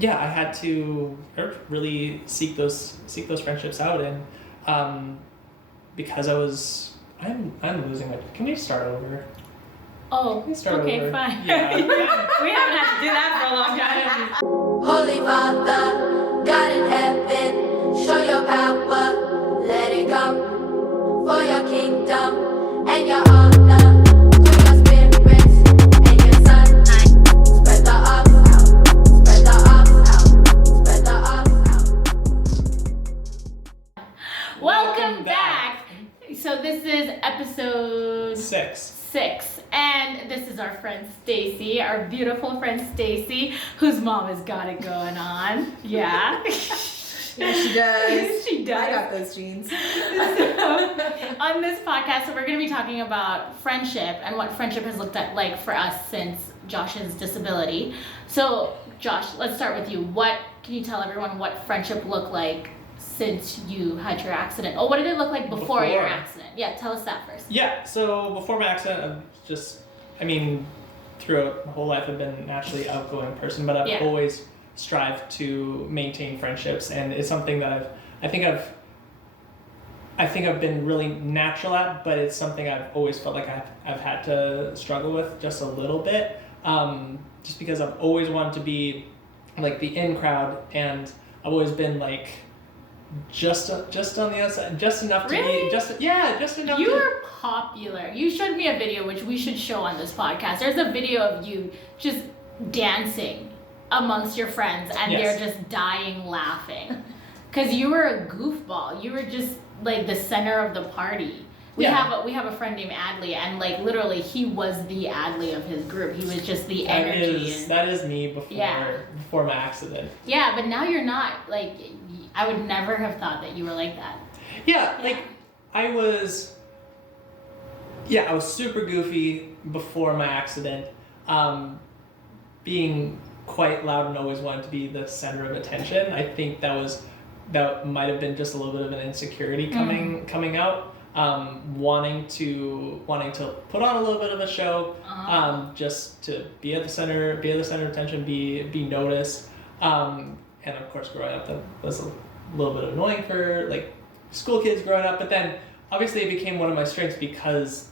I had to really seek those friendships out, and because I'm losing my. Can we start over? Oh, okay, over? fine. Yeah. We haven't had to do that for a long time. Holy Father, God in heaven, show your power, let it come for your kingdom and your honor, through your spirits and your son. Spread the Opps out, spread the Opps out, spread the Opps out. Welcome back. So this is episode 6, and this is our friend Stacey, our beautiful friend Stacey, whose mom has got it going on. Yeah. Yeah, she does. She does. I got those genes. So, on this podcast, we're going to be talking about friendship and what friendship has looked like for us since Josh's disability. So, Josh, let's start with you. What can you tell everyone what friendship looked like since you had your accident? Or what did it look like before your accident? Yeah, tell us that first. Yeah, so before my accident, throughout my whole life I've been a naturally outgoing person, but I've always strived to maintain friendships, and it's something that I think I've been really natural at, but it's something I've always felt like I've had to struggle with just a little bit, just because I've always wanted to be like the in crowd, and I've always been like just on the outside, just enough to Really? be just enough. You were popular. You showed me a video, which we should show on this podcast. There's a video of you just dancing amongst your friends, and Yes. they're just dying laughing. Because you were a goofball. You were just like the center of the party. We have a friend named Adley, and like literally he was the Adley of his group. He was just the energy. That is me before my accident. Yeah, but now you're not. Like, I would never have thought that you were like that. Yeah, like I was super goofy before my accident, being quite loud and always wanted to be the center of attention. I think that might have been just a little bit of an insecurity coming out, wanting to put on a little bit of a show, just to be at the center of attention, be noticed, and of course growing up that was a little bit annoying for like school kids growing up, but then obviously it became one of my strengths because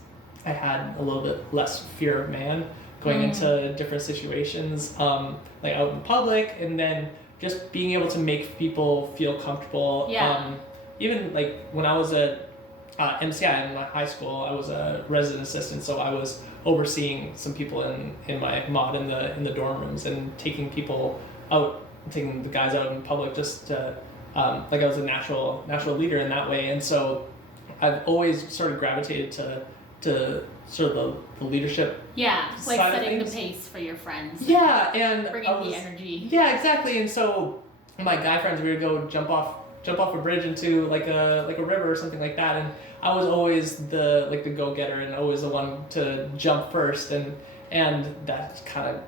I had a little bit less fear of man going into different situations, like out in public, and then just being able to make people feel comfortable. Even like when I was at MCI in my high school, I was a resident assistant, so I was overseeing some people in my mod in the dorm rooms and taking the guys out in public, just to, like I was a natural leader in that way, and so I've always sort of gravitated to sort of the leadership. Yeah, like side setting of the things. pace for your friends. Yeah, and bringing the energy. Yeah, exactly. And so my guy friends, we would go jump off a bridge into like a river or something like that, and I was always the go-getter and always the one to jump first, and that kind of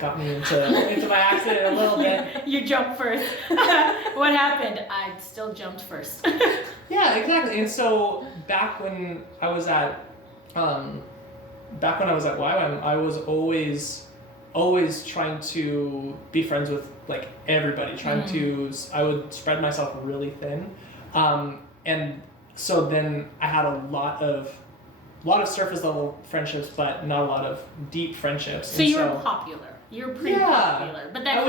got me into my accident a little bit. You jumped first. What happened? I still jumped first. Yeah, exactly. And so back when I was at YWAM, I was always trying to be friends with like everybody, I would spread myself really thin, and so then I had a lot of surface level friendships, but not a lot of deep friendships. So you were popular. You were pretty popular. But then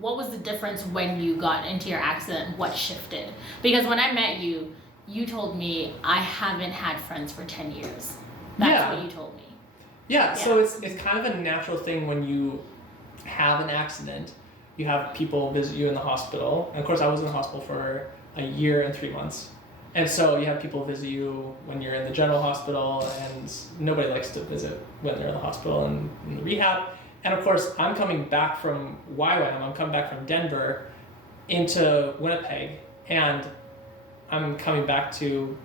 what was the difference when you got into your accident? What shifted? Because when I met you, you told me I haven't had friends for 10 years. That's what you told me. Yeah, so it's kind of a natural thing when you have an accident. You have people visit you in the hospital. And of course, I was in the hospital for a year and 3 months. And so you have people visit you when you're in the general hospital, and nobody likes to visit when they're in the hospital and in the rehab. And of course, I'm coming back from YWAM, I'm coming back from Denver into Winnipeg, and I'm coming back to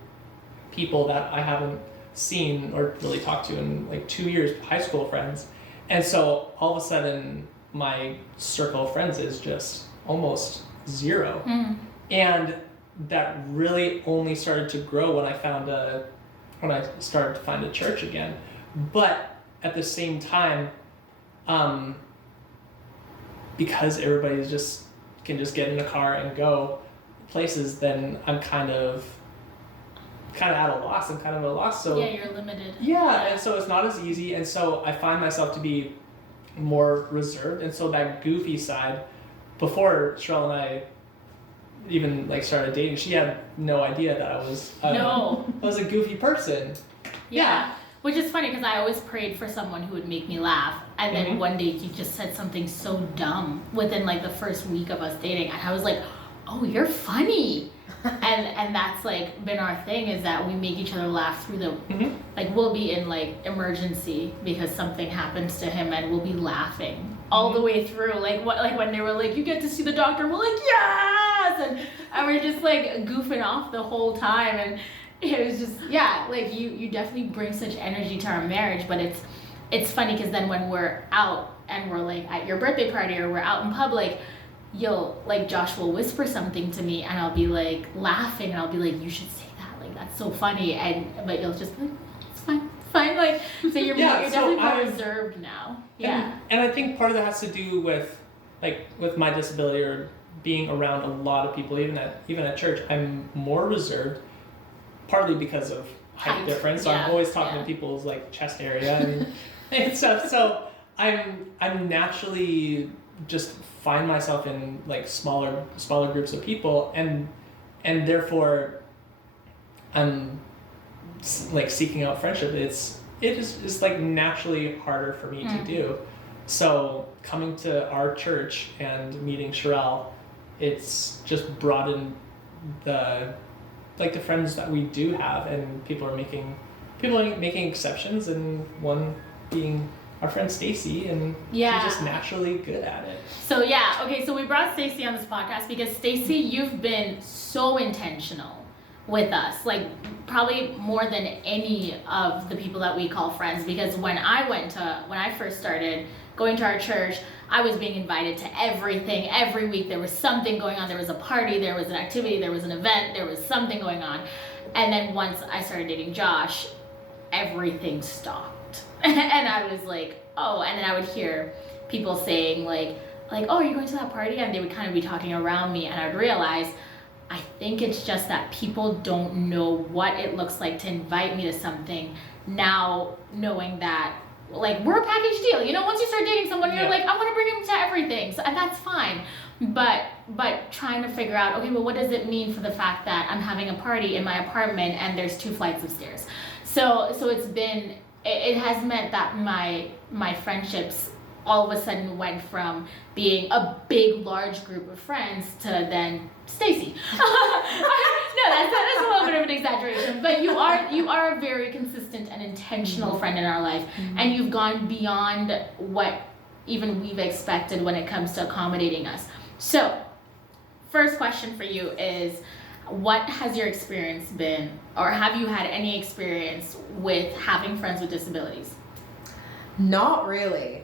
people that I haven't seen or really talked to in like 2 years, high school friends. And so all of a sudden, my circle of friends is just almost zero. And that really only started to grow when I started to find a church again. But at the same time, because everybody can just get in a car and go places, then I'm kind of at a loss. I'm kind of at a loss. So yeah, you're limited. Yeah, and so it's not as easy, and so I find myself to be more reserved, and so that goofy side, before Sherelle and I even like started dating, she had no idea that I was a goofy person. Yeah. Which is funny because I always prayed for someone who would make me laugh, and then one day you just said something so dumb within like the first week of us dating, and I was like, oh, you're funny. and that's like been our thing, is that we make each other laugh through the like, we'll be in like emergency because something happens to him, and we'll be laughing all the way through, like when they were like, you get to see the doctor, we're like, yes, and we're just like goofing off the whole time, and it was just, like you definitely bring such energy to our marriage. But it's funny because then when we're out and we're like at your birthday party or we're out in public, you'll like, Josh will whisper something to me and I'll be like laughing, and I'll be like, you should say that, like that's so funny, but you'll just be like, it's fine, like, so you're definitely more reserved now. And I think part of that has to do with my disability, or being around a lot of people, even at church. I'm more reserved, partly because of height difference. So I'm always talking to people's like chest area and stuff. So I'm naturally just find myself in like smaller groups of people, and therefore I'm like seeking out friendship. It's like naturally harder for me to do. So coming to our church and meeting Sherelle, it's just broadened the friends that we do have, and people are making exceptions, and one being our friend Stacey, and she's just naturally good at it. So so we brought Stacey on this podcast because Stacey, you've been so intentional with us, like probably more than any of the people that we call friends, because when I first started going to our church, I was being invited to everything. Every week there was something going on. There was a party, there was an activity, there was an event, there was something going on. And then once I started dating Josh, everything stopped. And I was like, oh, and then I would hear people saying like, oh, are you going to that party? And they would kind of be talking around me, and I would realize, I think it's just that people don't know what it looks like to invite me to something. Now, knowing that, like, we're a package deal. You know, once you start dating someone, you're like, I want to bring him to everything. So, and that's fine. But trying to figure out, okay, well, what does it mean for the fact that I'm having a party in my apartment and there's 2 flights of stairs? So it has meant that my friendships all of a sudden went from being a big, large group of friends to then Stacey. No, that's a little bit of an exaggeration, but you are a very consistent and intentional friend in our life, and you've gone beyond what even we've expected when it comes to accommodating us. So, first question for you is, what has your experience been, or have you had any experience with having friends with disabilities? Not really.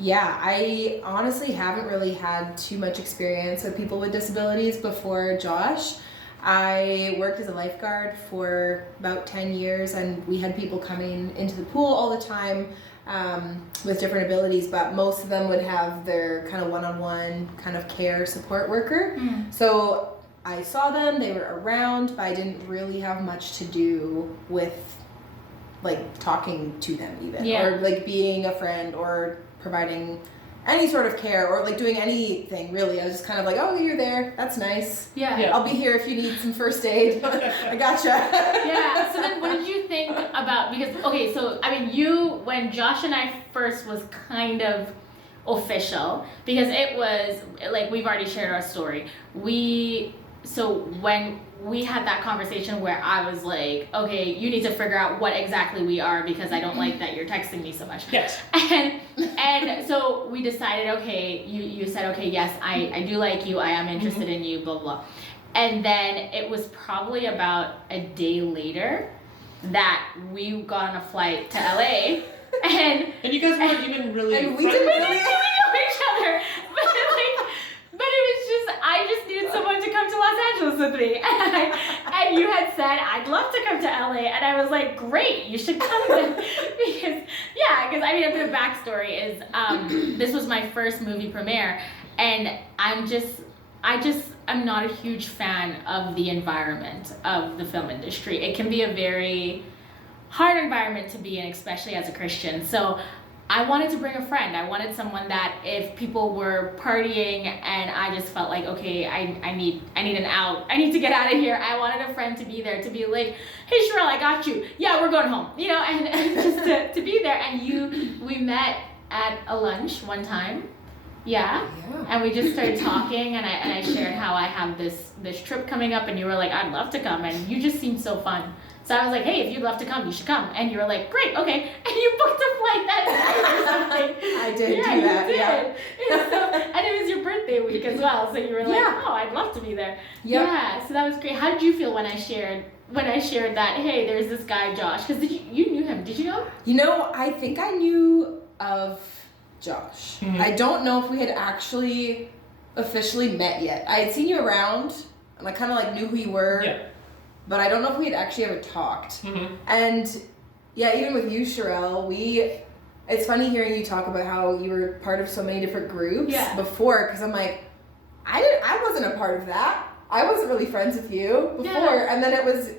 I honestly haven't really had too much experience with people with disabilities before Josh. I worked as a lifeguard for about 10 years, and we had people coming into the pool all the time with different abilities, but most of them would have their kind of one-on-one kind of care support worker. So I saw them, they were around, but I didn't really have much to do with like talking to them even, or like being a friend or providing any sort of care or like doing anything really. I was just kind of like, oh, you're there, that's nice. I'll be here if you need some first aid. I gotcha. So then what did you think about, because okay, so I mean, when Josh and I first was kind of official, because it was like, we've already shared our story, so when we had that conversation where I was like, okay, you need to figure out what exactly we are, because I don't like that you're texting me so much. Yes. And so we decided, okay, you said, okay, yes, I do like you, I am interested in you, blah, blah. And then it was probably about a day later that we got on a flight to LA. And you guys weren't even really and we didn't really know each other. But it was just, I just needed someone to come to Los Angeles with me. And you had said, I'd love to come to LA. And I was like, like, great, you should come then. because I mean, a bit of backstory is this was my first movie premiere, and I'm not a huge fan of the environment of the film industry. It can be a very hard environment to be in, especially as a Christian. So I wanted to bring a friend. I wanted someone that if people were partying and I just felt like, okay, I need an out. I need to get out of here. I wanted a friend to be there, to be like, hey, Sherelle, I got you. Yeah, we're going home. You know, and just to be there. And we met at a lunch one time. Yeah. And we just started talking, and I shared how I have this trip coming up, and you were like, I'd love to come, and you just seemed so fun. So I was like, hey, if you'd love to come, you should come. And you were like, great, okay. And you booked a flight that night or something. I did do that, you did. And it was your birthday week as well. So you were like, oh, I'd love to be there. Yep. Yeah, so that was great. How did you feel when I shared that, hey, there's this guy, Josh? Because you knew him. Did you know? You know, I think I knew of Josh. Mm-hmm. I don't know if we had actually officially met yet. I had seen you around, and I kind of like knew who you were. Yeah. But I don't know if we had actually ever talked. Mm-hmm. And yeah, even with you, Sherelle, it's funny hearing you talk about how you were part of so many different groups before, because I'm like, I wasn't a part of that. I wasn't really friends with you before. And then it was,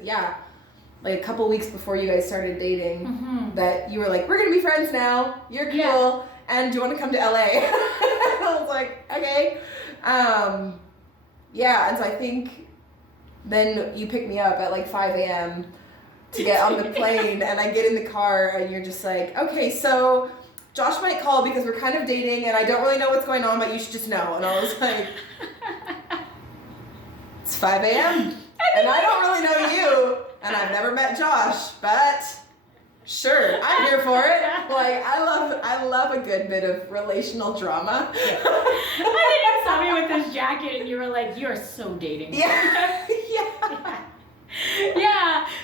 like a couple weeks before you guys started dating that you were like, we're going to be friends now. You're cool. And do you want to come to LA? And I was like, okay. And so I think then you pick me up at like 5 a.m. to get on the plane, and I get in the car, and you're just like, okay, so Josh might call because we're kind of dating, and I don't really know what's going on, but you should just know. And I was like, it's 5 a.m. and I don't really know you, and I've never met Josh, but sure, I'm here for it. Like, I love a good bit of relational drama. I think you saw me with this jacket, and you were like, "You're so dating." Yeah.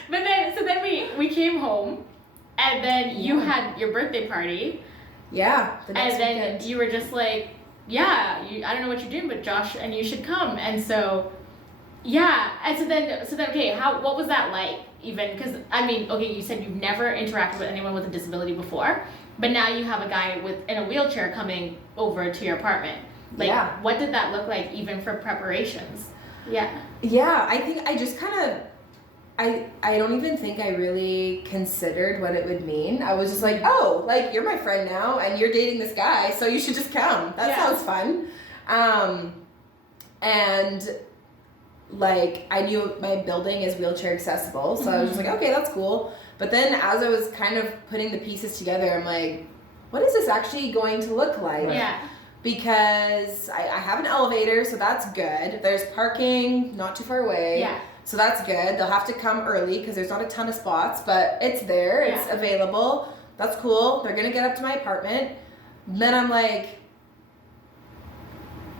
But then we came home, and then you had your birthday party. Yeah. The next and then weekend. you were just like, I don't know what you're doing, but Josh, and you should come. And so, and so then okay, what was that like? Even because I mean, okay, you said you've never interacted with anyone with a disability before, but now you have a guy in a wheelchair coming over to your apartment. Like, what did that look like, even for preparations? Yeah, I think I just kind of, I don't even think I really considered what it would mean. I was just like, oh, like, you're my friend now, and you're dating this guy, so you should just come. That sounds fun. And like, I knew my building is wheelchair accessible, so I was just like, okay, that's cool. But then as I was kind of putting the pieces together, I'm like, what is this actually going to look like? Yeah. Because I have an elevator, so that's good. There's parking not too far away. Yeah. So that's good. They'll have to come early because there's not a ton of spots, but it's there. It's available. That's cool. They're going to get up to my apartment. Then I'm like,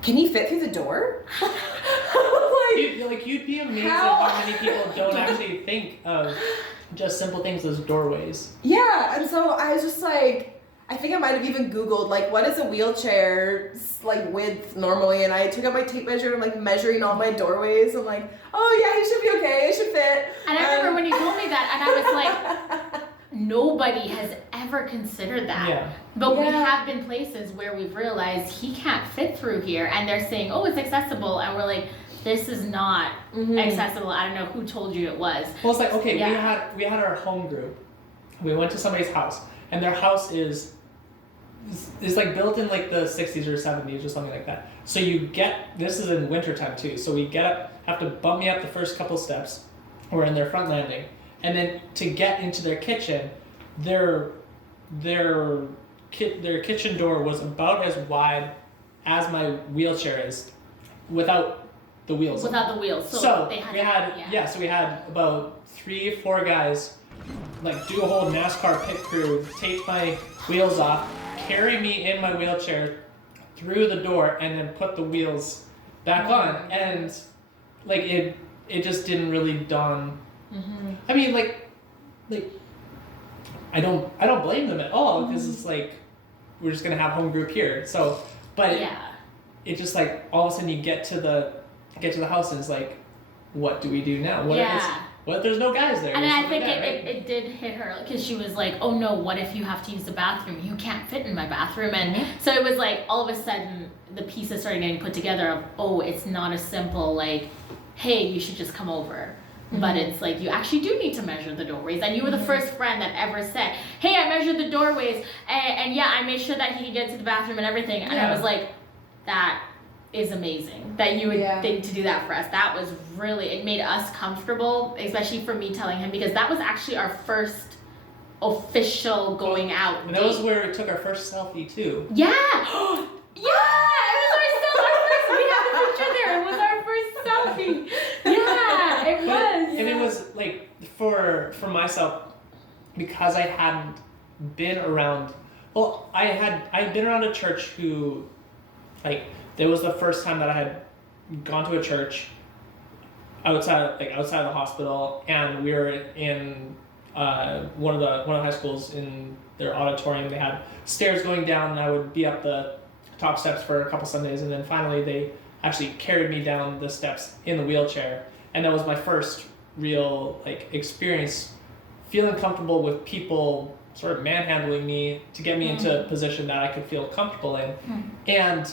can you fit through the door? You'd be amazed at how many people don't actually think of just simple things as doorways. Yeah, and so I was just like, I think I might have even Googled, like, what is a wheelchair, like, width normally, and I took out my tape measure and, like, measuring all my doorways. I'm like, oh, yeah, you should be okay, it should fit. And I remember when you told me that, and I was like, nobody has ever considered that. Yeah. But we have been places where we've realized he can't fit through here, and they're saying, oh, it's accessible, and we're like, this is not accessible. I don't know who told you it was. Well, it's like, okay, we had our home group. We went to somebody's house, and their house is like built in like the 60s or 70s or something like that. So this is in wintertime too, so we have to bump me up the first couple steps. We're in their front landing, and then to get into their kitchen, their kitchen door was about as wide as my wheelchair is, without the wheels. Without the wheels. So they had so we had about 3-4 guys like do a whole NASCAR pit crew, take my wheels off, carry me in my wheelchair through the door, and then put the wheels back on. And like it just didn't really dawn. I mean, like I don't blame them at all, because it's like we're just gonna have home group here. So, but it just like all of a sudden you get to the house and it's like, what do we do now? what if there's no guys there? And or I something think like that, right? it did hit her because she was like, oh no, what if you have to use the bathroom? You can't fit in my bathroom. And so it was like all of a sudden the pieces started getting put together of, oh, it's not as simple like, hey, you should just come over. But it's like you actually do need to measure the doorways. And you were the first friend that ever said, hey, I measured the doorways and yeah, I made sure that he could get to the bathroom and everything. And I was like, that is amazing that you would think to do that for us. That was really, it made us comfortable, especially for me telling him, because that was actually our first official going out And that was where we took our first selfie too. Yeah! Yeah! We have a picture there. It was our first selfie. Yeah, it was. And it was like for myself, because I hadn't been around. Well, I'd been around a church who, like, it was the first time that I had gone to a church outside of the hospital, and we were in one of the high schools. In their auditorium, they had stairs going down, and I would be up the top steps for a couple Sundays, and then finally they actually carried me down the steps in the wheelchair, and that was my first real like experience feeling comfortable with people sort of manhandling me to get me into a position that I could feel comfortable in. And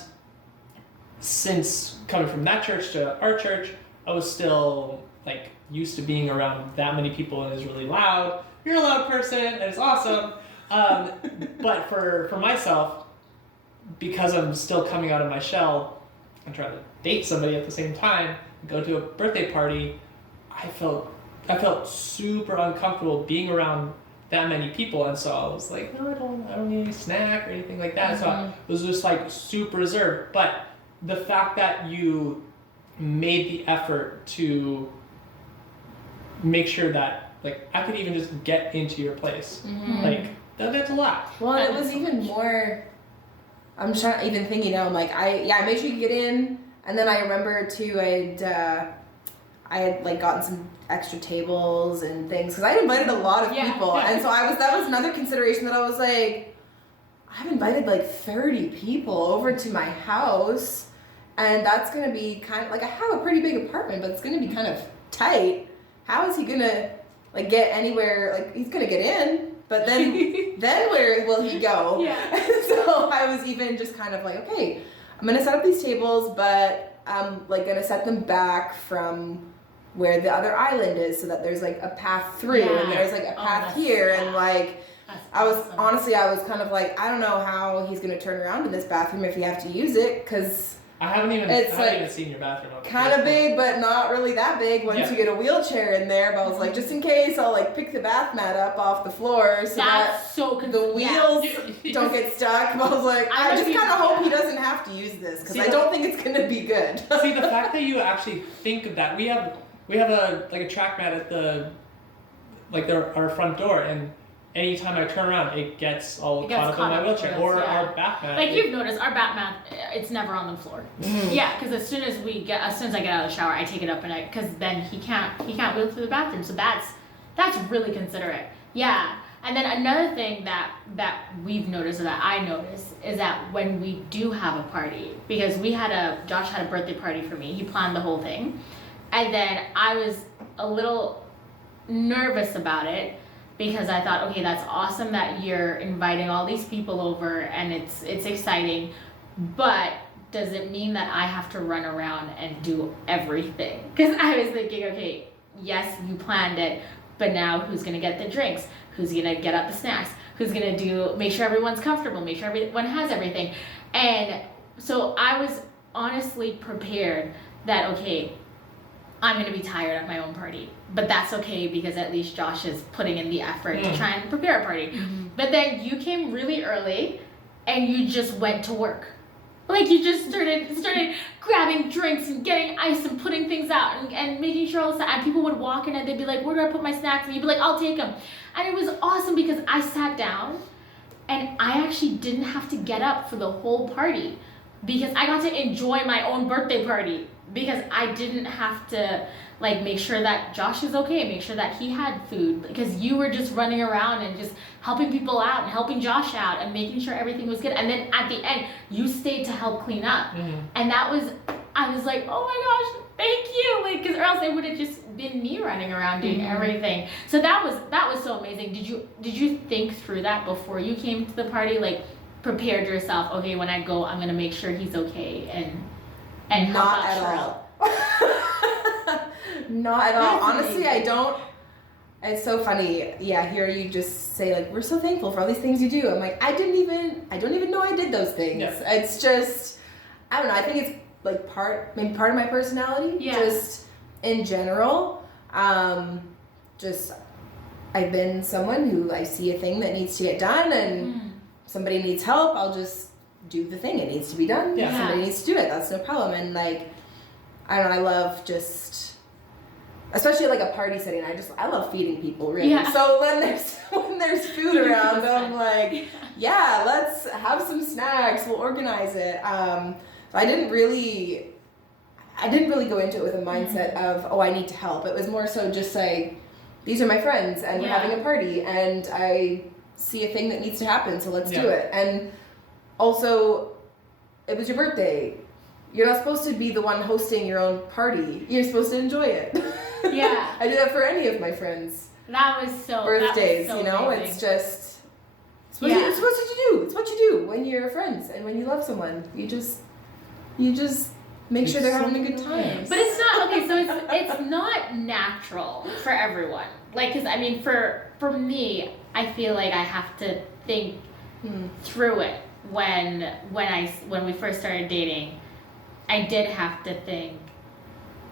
since coming from that church to our church, I was still like used to being around that many people, and it's really loud. You're a loud person, and it's awesome. But for myself, because I'm still coming out of my shell and trying to date somebody at the same time, go to a birthday party, I felt super uncomfortable being around that many people, and so I was like, no, I don't need any snack or anything like that. So I was just like super reserved. But the fact that you made the effort to make sure that like I could even just get into your place, like that's a lot. Well, it was even more. I'm trying even thinking now. I'm like I made sure you get in, and then I remember too. I had like gotten some extra tables and things because I invited a lot of people, and so that was another consideration that I was like, I've invited like 30 people over to my house, and that's gonna be kind of like I have a pretty big apartment, but it's gonna be kind of tight. How is he gonna like get anywhere? Like he's gonna get in, but then where will he go? And so I was even just kind of like, okay, I'm gonna set up these tables, but I'm like gonna set them back from where the other island is, so that there's like a path through, and there's like a path here, and like I was honestly I was kind of like, I don't know how he's gonna turn around in this bathroom if you have to use it, because I haven't even seen your bathroom. Kind of big, but not really that big once you get a wheelchair in there. But I was like, just in case, I'll like pick the bath mat up off the floor so that the wheels don't get stuck. But I was like, I just kind of hope he doesn't have to use this, because I don't think it's gonna be good. See, the fact that you actually think of that, we have a track mat at our front door, and anytime I turn around, it gets caught up in my wheelchair. Or our bath mat. Like you've noticed, our bath mat, it's never on the floor. Yeah, because as soon as I get out of the shower, I take it up, and because then he can't wheel through the bathroom. So that's really considerate. Yeah. And then another thing that we've noticed, or that I noticed, is that when we do have a party, because Josh had a birthday party for me. He planned the whole thing, and then I was a little nervous about it, because I thought, okay, that's awesome that you're inviting all these people over and it's exciting, but does it mean that I have to run around and do everything? Because I was thinking, okay, yes, you planned it, but now who's gonna get the drinks? Who's gonna get out the snacks? Who's gonna make sure everyone's comfortable, make sure everyone has everything? And so I was honestly prepared that, okay, I'm going to be tired at my own party, but that's okay, because at least Josh is putting in the effort to try and prepare a party. But then you came really early and you just went to work. Like you just started grabbing drinks and getting ice and putting things out and making sure all this, and people would walk in and they'd be like, where do I put my snacks? And you'd be like, I'll take them. And it was awesome because I sat down and I actually didn't have to get up for the whole party, because I got to enjoy my own birthday party, because I didn't have to like make sure that Josh is okay, make sure that he had food, because you were just running around and just helping people out and helping Josh out and making sure everything was good. And then at the end, you stayed to help clean up. And I was like, oh my gosh, thank you, like, because or else been me running around doing everything. So that was so amazing. Did you think through that before you came to the party? Like, prepared yourself, okay, when I go, I'm gonna make sure he's okay and help Not out at Cheryl. all. Not at all. That's Honestly, amazing. I don't. It's so funny. Yeah, hear you just say like, we're so thankful for all these things you do. I'm like, I don't even know I did those things. Yeah. It's just, I don't know. I think it's like maybe part of my personality. Yeah. Just in general, just I've been someone who I see a thing that needs to get done and somebody needs help, I'll just do the thing. It needs to be done. Yeah. Somebody needs to do it. That's no problem. And like, I don't know, I love just, especially like a party setting, I love feeding people, really. Yeah. So when there's food around, I'm like, yeah, let's have some snacks. We'll organize it. I didn't really go into it with a mindset of, oh, I need to help. It was more so just like, these are my friends and we're having a party and I see a thing that needs to happen, so let's do it. And also, it was your birthday. You're not supposed to be the one hosting your own party. You're supposed to enjoy it. Yeah. I do that for any of my friends' That was so birthdays, that was so you know? amazing. It's just, it's what you do. It's what you do when you're friends and when you love someone. You just make sure they're having a good time. But it's not okay. So it's not natural for everyone. Like, cause I mean, for me, I feel like I have to think through it. When we first started dating, I did have to think,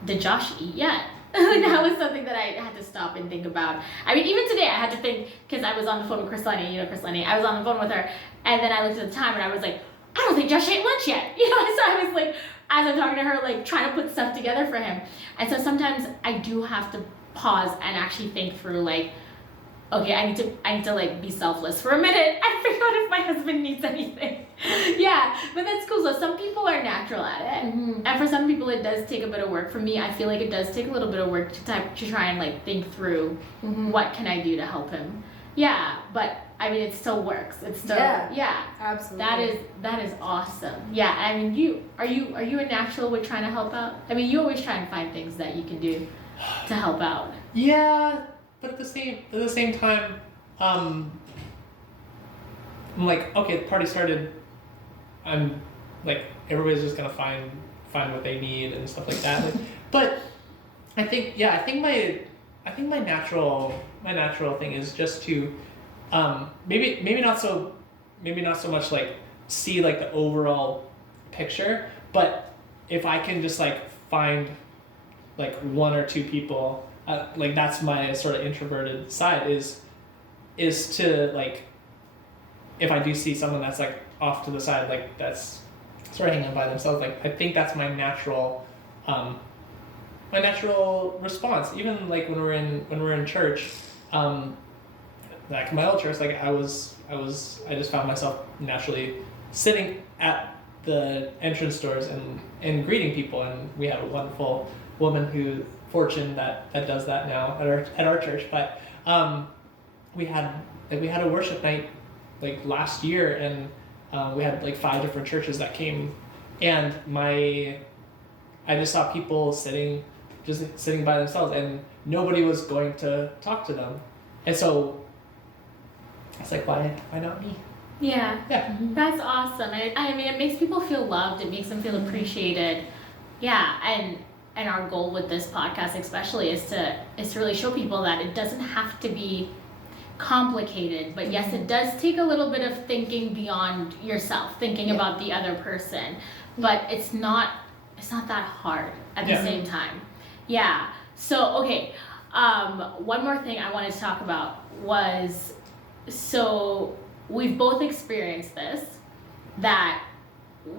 did Josh eat yet? That was something that I had to stop and think about. I mean, even today I had to think, because I was on the phone with Chris Lenny, you know Chris Lenny. I was on the phone with her, and then I looked at the time and I was like, I don't think Josh ate lunch yet. You know, so I was like, as I'm talking to her, like trying to put stuff together for him. And so sometimes I do have to pause and actually think through, like, okay, I need to like be selfless for a minute and figure out if my husband needs anything. Yeah, but that's cool. So some people are natural at it, and for some people it does take a bit of work. For me, I feel like it does take a little bit of work to try and like think through what can I do to help him. Yeah, but I mean it still works. It's still Absolutely. That is awesome. Yeah, I mean are you a natural with trying to help out? I mean you always try and find things that you can do to help out. Yeah, but at the same time, I'm like, okay, the party started. I'm like, everybody's just gonna find what they need and stuff like that. Like, but I think my natural thing is just to maybe not so much like see like the overall picture, but if I can just like find like one or two people, like that's my sort of introverted side is to like, if I do see someone that's like off to the side, like that's sort of hanging by themselves, like I think that's my natural response. Even like when we're in church, like my old church, like I just found myself naturally sitting at the entrance doors and greeting people, and we have a wonderful woman Fortune that does that now at our church. But we had a worship night like last year, and we had like 5 different churches that came, and I just saw people sitting by themselves, and nobody was going to talk to them, and so it's like, why not me? Yeah. Yeah. That's awesome. I mean, it makes people feel loved. It makes them feel appreciated. Yeah, and our goal with this podcast especially is to really show people that it doesn't have to be complicated, but yes, it does take a little bit of thinking beyond yourself, thinking about the other person, but it's not that hard at the same time. Yeah. So, okay, one more thing I wanted to talk about was, so we've both experienced this,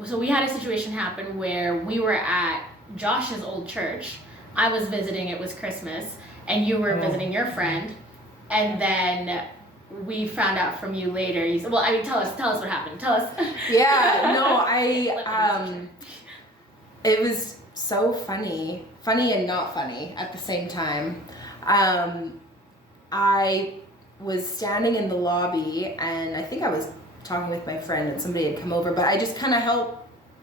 so we had a situation happen where we were at Josh's old church. I was visiting, it was Christmas, and you were visiting your friend, and then we found out from you later. You said, well, I mean, tell us what happened. Tell us. Yeah, no, it was so funny and not funny at the same time. I was standing in the lobby, and I think I was talking with my friend, and somebody had come over, but I just kind of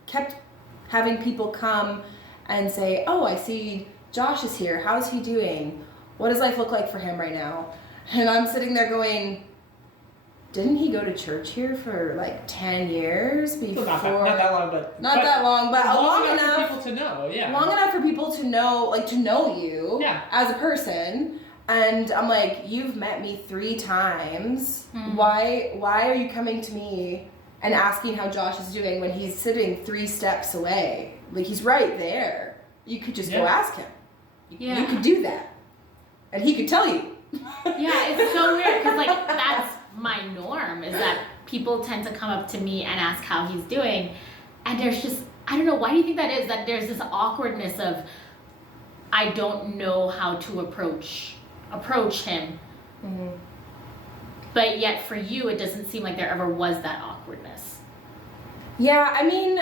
kept having people come and say, oh, I see Josh is here. How's he doing? What does life look like for him right now? And I'm sitting there going, didn't he go to church here for like 10 years before? Not that long, but long enough for people to know. Yeah. Long enough for people to know, like to know you Yeah. as a person. And I'm like, you've met me 3 times. Mm. Why are you coming to me and asking how Josh is doing when he's sitting 3 steps away? Like, he's right there. You could just go ask him. You could do that. And he could tell you. Yeah, it's so weird because like that's my norm is that people tend to come up to me and ask how he's doing, and there's just, I don't know, why do you think that is, that there's this awkwardness of I don't know how to approach him. Mm-hmm. But yet for you it doesn't seem like there ever was that awkwardness. Yeah, I mean,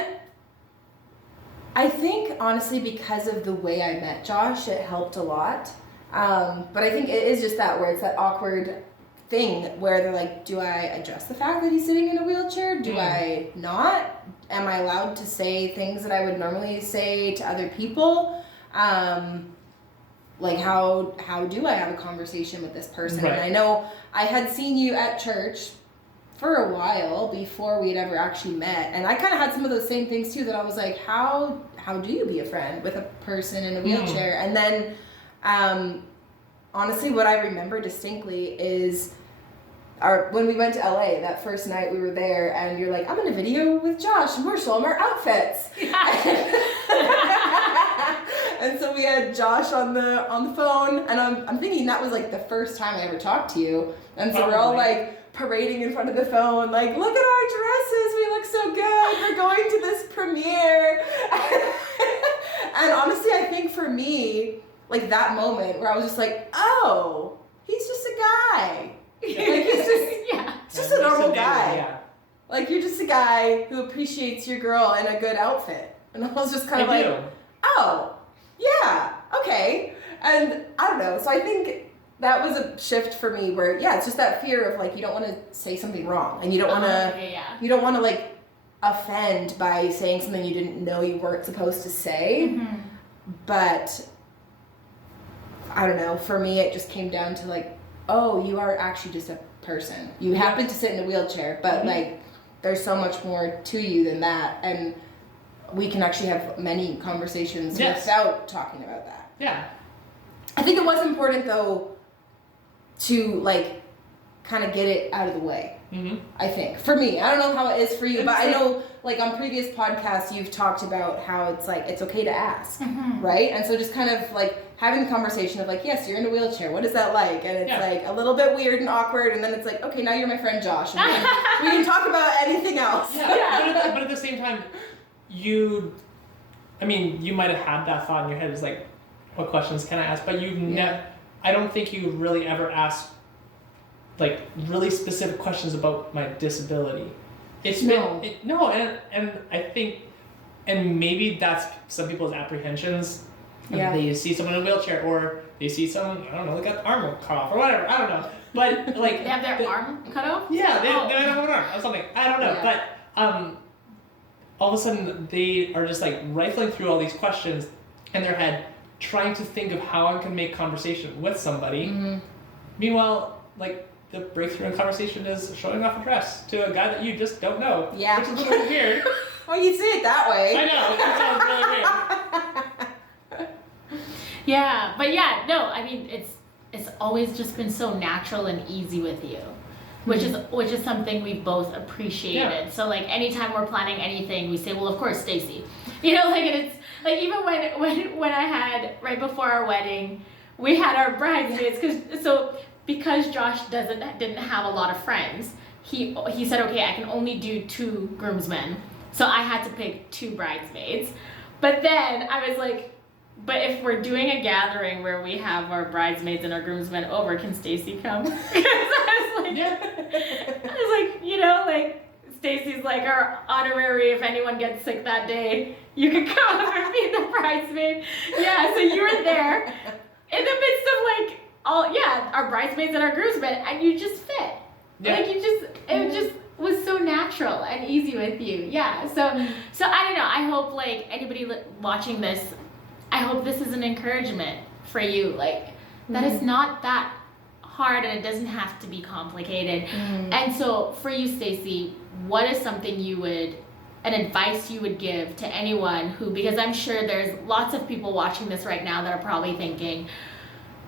I think honestly because of the way I met Josh, it helped a lot. But I think it is just that where it's that awkward thing where they're like, do I address the fact that he's sitting in a wheelchair? Do I not? Am I allowed to say things that I would normally say to other people? Like how do I have a conversation with this person? Right. And I know I had seen you at church for a while before we'd ever actually met, and I kind of had some of those same things too, that I was like, how do you be a friend with a person in a wheelchair? And then honestly, what I remember distinctly is when we went to LA, that first night we were there, and you're like, I'm in a video with Josh, and we're showing our outfits. And so we had Josh on the phone, and I'm thinking that was like the first time I ever talked to you. And so we're all like parading in front of the phone, like, look at our dresses, we look so good, we're going to this premiere. And honestly, I think for me, like that moment where I was just like, oh, he's just a guy. Like he's just a normal guy. Yeah. Like you're just a guy who appreciates your girl in a good outfit. And I was just kind of like, oh, yeah, okay. And I don't know. So I think that was a shift for me where, yeah, it's just that fear of like, you don't want to say something wrong, and you don't want to, you don't want to like offend by saying something you didn't know you weren't supposed to say. Mm-hmm. But I don't know, for me it just came down to like, oh, you are actually just a person. You happen to sit in a wheelchair, but like there's so much more to you than that, and we can actually have many conversations without talking about that. Yeah. I think it was important though to like kind of get it out of the way. Mm-hmm. I think for me, I don't know how it is for you, but I know like on previous podcasts you've talked about how it's like it's okay to ask, right? And so just kind of like having the conversation of like, yes, you're in a wheelchair, what is that like? And it's like a little bit weird and awkward, and then it's like, okay, now you're my friend Josh, and we can talk about anything else. Yeah. But at the same time, you might have had that thought in your head, is like, what questions can I ask? But I don't think you really ever asked like really specific questions about my disability. It's and I think, and maybe that's some people's apprehensions. Yeah. They see someone in a wheelchair, or they see someone, I don't know, they got the arm cut off or whatever. I don't know. But like they have their arm cut off? Yeah, they don't have an arm or something. I don't know. Yeah. But all of a sudden they are just like rifling through all these questions in their head, trying to think of how I can make conversation with somebody. Mm-hmm. Meanwhile, like the breakthrough in conversation is showing off a dress to a guy that you just don't know. Yeah. Which is a little weird. Well, you say it that way. I know, it sounds really weird. Yeah, but yeah, no, I mean it's always just been so natural and easy with you, which is something we both appreciated. Yeah. So like anytime we're planning anything, we say, well, of course, Stacey. You know, like, and it's like even when I had right before our wedding, we had our bridesmaids because Josh didn't have a lot of friends. He said, okay, I can only do 2 groomsmen, so I had to pick 2 bridesmaids. But then I was like, but if we're doing a gathering where we have our bridesmaids and our groomsmen over, can Stacey come? Because I was like, you know, like Stacey's like our honorary. If anyone gets sick that day, you can come over and be the bridesmaid. Yeah, so you were there in the midst of like our bridesmaids and our groomsmen, and you just fit. Yeah. Like it just was so natural and easy with you. Yeah. So I don't know. I hope like anybody watching this, I hope this is an encouragement for you. Like, that is not that hard, and it doesn't have to be complicated. And so for you, Stacey, what is something an advice you would give to anyone who, because I'm sure there's lots of people watching this right now that are probably thinking,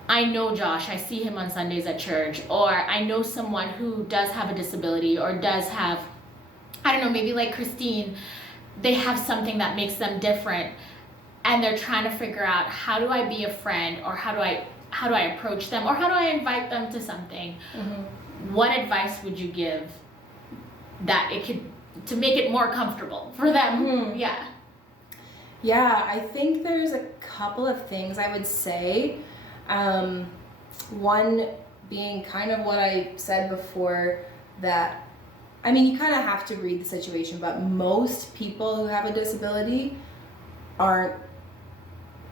I know Josh, I see him on Sundays at church, or I know someone who does have a disability or does have, I don't know, maybe like Christine, they have something that makes them different, and they're trying to figure out, how do I be a friend, or how do I approach them, or how do I invite them to something? What advice would you give that to make it more comfortable for them? Yeah, I think there's a couple of things I would say. One being kind of what I said before, that, I mean, you kind of have to read the situation, but most people who have a disability aren't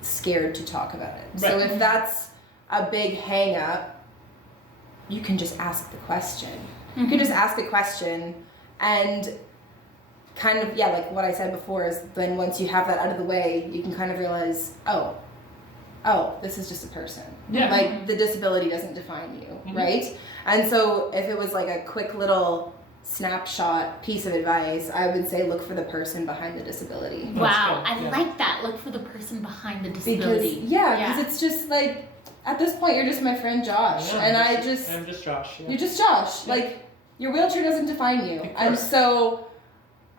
scared to talk about it. Right. So if that's a big hang up, you can just ask the question. You can just ask a question, and kind of, like what I said before, is then once you have that out of the way, you can kind of realize, oh, this is just a person. Like, the disability doesn't define you, right? And so if it was like a quick little snapshot piece of advice, I would say look for the person behind the disability. Wow, I like that. Look for the person behind the disability. Because it's just like, at this point, you're just my friend Josh, I'm just Josh. You're just Josh. Like, your wheelchair doesn't define you. And so,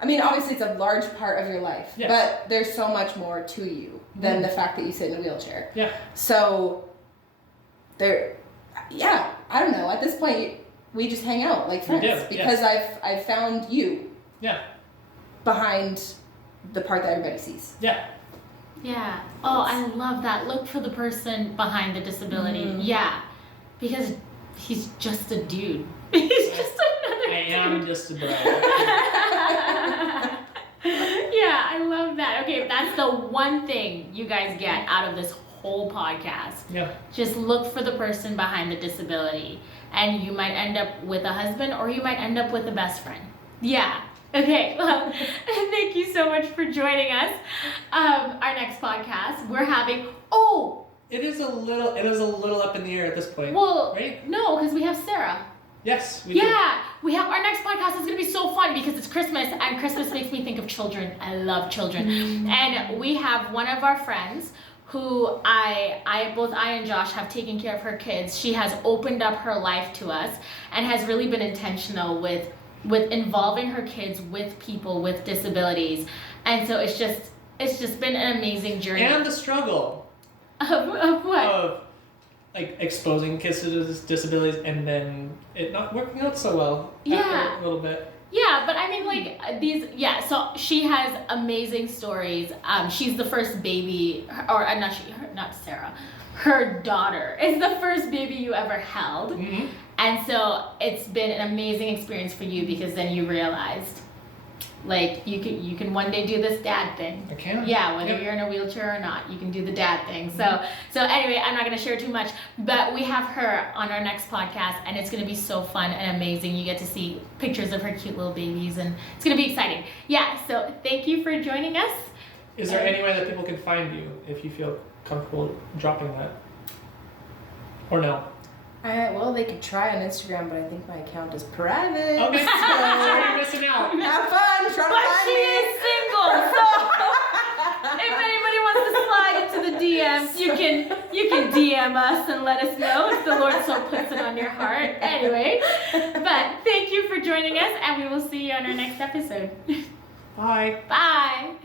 I mean, obviously it's a large part of your life, but there's so much more to you than the fact that you sit in a wheelchair. So, I don't know. At this point, we just hang out like friends because I've found you behind the part that everybody sees. Yeah. Oh, I love that. Look for the person behind the disability. Yeah. Because he's just a dude. He's just another dude. I am just a bro. Yeah, I love that. Okay, that's the one thing you guys get out of this whole podcast. Just look for the person behind the disability. And you might end up with a husband, or you might end up with a best friend. Yeah. Okay, well, thank you so much for joining us. Our next podcast, we're having, It is a little up in the air at this point. Well, right? No, because we have Sarah. Yes, we do. We have our next podcast is going to be so fun because it's Christmas, and Christmas makes me think of children. I love children. And we have one of our friends who both I and Josh have taken care of her kids. She has opened up her life to us and has really been intentional with involving her kids with people with disabilities. And so it's just been an amazing journey. And the struggle of what? Of like exposing kids to disabilities and then it not working out so well after a little bit. Yeah, but I mean, like, so she has amazing stories. She's the first baby, not Sarah, her daughter is the first baby you ever held. And so it's been an amazing experience for you because then you realized, like, you can one day do this dad thing. I can. Yeah, whether you're in a wheelchair or not, you can do the dad thing. So anyway, I'm not going to share too much, but we have her on our next podcast, and it's going to be so fun and amazing. You get to see pictures of her cute little babies, and it's going to be exciting. Yeah, so thank you for joining us. Is there any way that people can find you if you feel comfortable dropping that? Or no? Well, they could try on Instagram, but I think my account is private. Okay, so you're missing out. Have fun, try to But find she me. is single, so if anybody wants to slide into the DMs, you can DM us and let us know if the Lord so puts it on your heart. Anyway, but thank you for joining us, and we will see you on our next episode. Bye. Bye.